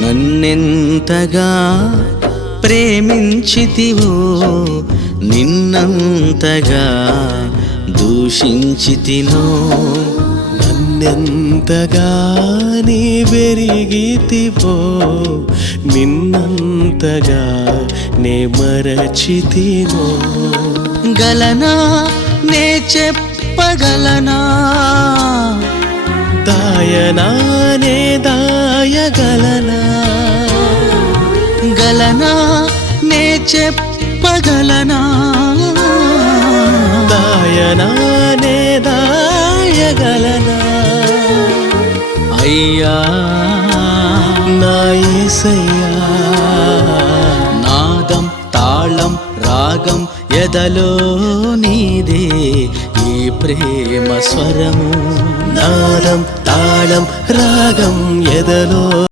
నన్నెంతగా ప్రేమించితివో నిన్నంతగా దూషించితినో నన్నెంతగా నీ వెరిగితివో నిన్నంతగా నే మరచితినో గలనా నే చెప్పగలనా దాయనా నే దాయగలనా గలనా నే చెప్పగలనా దాయనా నే దాయగలనా అయ్యా నా యేసయ్యా నాదం తాళం రాగం ఎదలో నీదే ఈ ప్రేమ స్వరము నాదం తాళం రాగం ఎదలో